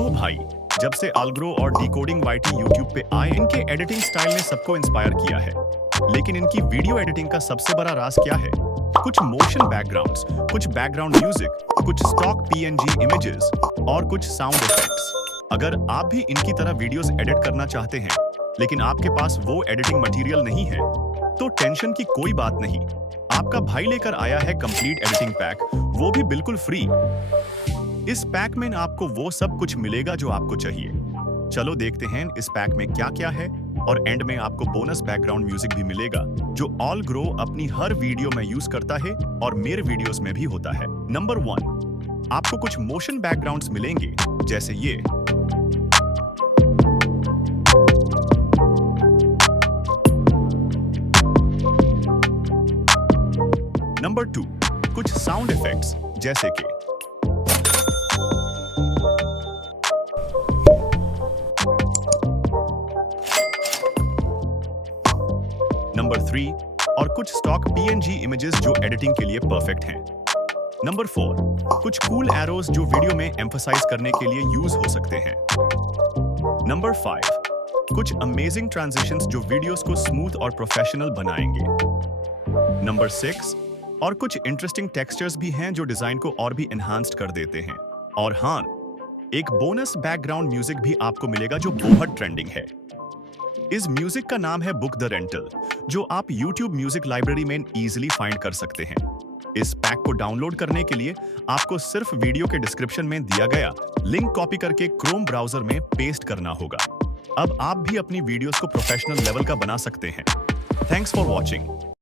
दो भाई जब से अल्ग्रो और डिकोडिंग वाईटी यूट्यूब पे आए, इनके एडिटिंग स्टाइल ने सबको इंस्पायर किया है। लेकिन इनकी वीडियो एडिटिंग का सबसे बड़ा राज क्या है? कुछ मोशन बैकग्राउंड्स, कुछ बैकग्राउंड म्यूजिक, कुछ स्टॉक पीएनजी इमेजेस और कुछ साउंड इफेक्ट्स। अगर आप भी इनकी तरह वीडियोस एडिट करना चाहते हैं, लेकिन आपके पास वो एडिटिंग मटेरियल नहीं है, तो टेंशन की कोई बात नहीं। आपका भाई लेकर आया है कंप्लीट एडिटिंग पैक, वो भी बिल्कुल फ्री। इस पैक में आपको वो सब कुछ मिलेगा जो आपको चाहिए। चलो देखते हैं इस पैक में क्या क्या है, और एंड में आपको बोनस बैकग्राउंड म्यूजिक भी मिलेगा जो अल्ग्रो अपनी हर वीडियो में यूज करता है और मेरे वीडियोस में भी होता है। नंबर 1, आपको कुछ मोशन बैकग्राउंड्स मिलेंगे जैसे ये। नंबर 2, कुछ साउंड इफेक्ट्स जैसे कि नंबर 3, और कुछ स्टॉक पीएनजी इमेजेस जो एडिटिंग के लिए परफेक्ट हैं। नंबर 4, कुछ कूल एरोस जो वीडियो में एम्फसाइज करने के लिए यूज हो सकते हैं। नंबर 5, कुछ अमेजिंग ट्रांजिशंस जो वीडियोस को स्मूथ और प्रोफेशनल बनाएंगे। नंबर 6, और कुछ इंटरेस्टिंग टेक्सचर्स भी हैं जो डिजाइन को और भी एनहांस्ड कर देते हैं। और हाँ, एक बोनस बैकग्राउंड म्यूजिक भी आपको मिलेगा जो बहुत ट्रेंडिंग है। इस म्यूजिक का नाम है बुक द रेंटल, जो आप YouTube म्यूजिक लाइब्रेरी में इजीली फाइंड कर सकते हैं। इस पैक को डाउनलोड करने के लिए आपको सिर्फ वीडियो के डिस्क्रिप्शन में दिया गया लिंक कॉपी करके क्रोम ब्राउजर में पेस्ट करना होगा। अब आप भी अपनी वीडियोस को प्रोफेशनल लेवल का बना सकते हैं। Thanks for watching.